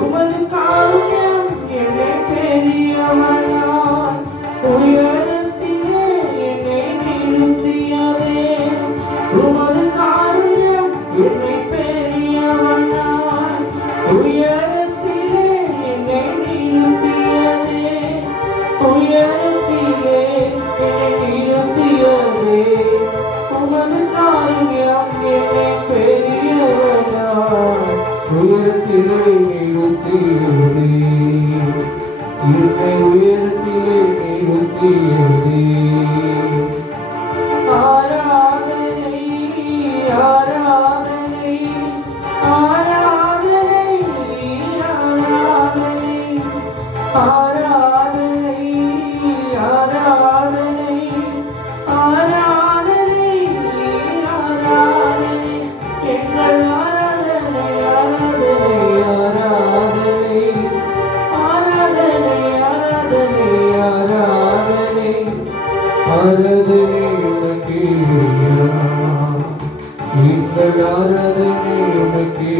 உமது காருண்யம் என்னை பெரியவனாய் உயரத்திலே என்னை நிறுத்தியதே. உமது காருண்யம் என்னை பெரியவனாய் உயரத்திலே என்னை நிறுத்தியதே. உயரத்திலே என்னை நிறுத்தியதே. உமது காருண்யம் என்னை பெரியவனாய் உயரத்திலே நிறுத்தியதே. என்னை உயரத்திலே நிறுத்தியதே. ஆராதனை ஆராதனை ஆராதனை ஆராதனை ஆராதனை ஆராதனை ஆராதனை ஆராதனை எங்கள் ஆராதனை ஆராதனை ஆராதனை ஆராதனை ஆராதனை ஆராதனை உனக்கே எங்கள் ஆராதனை உனக்கே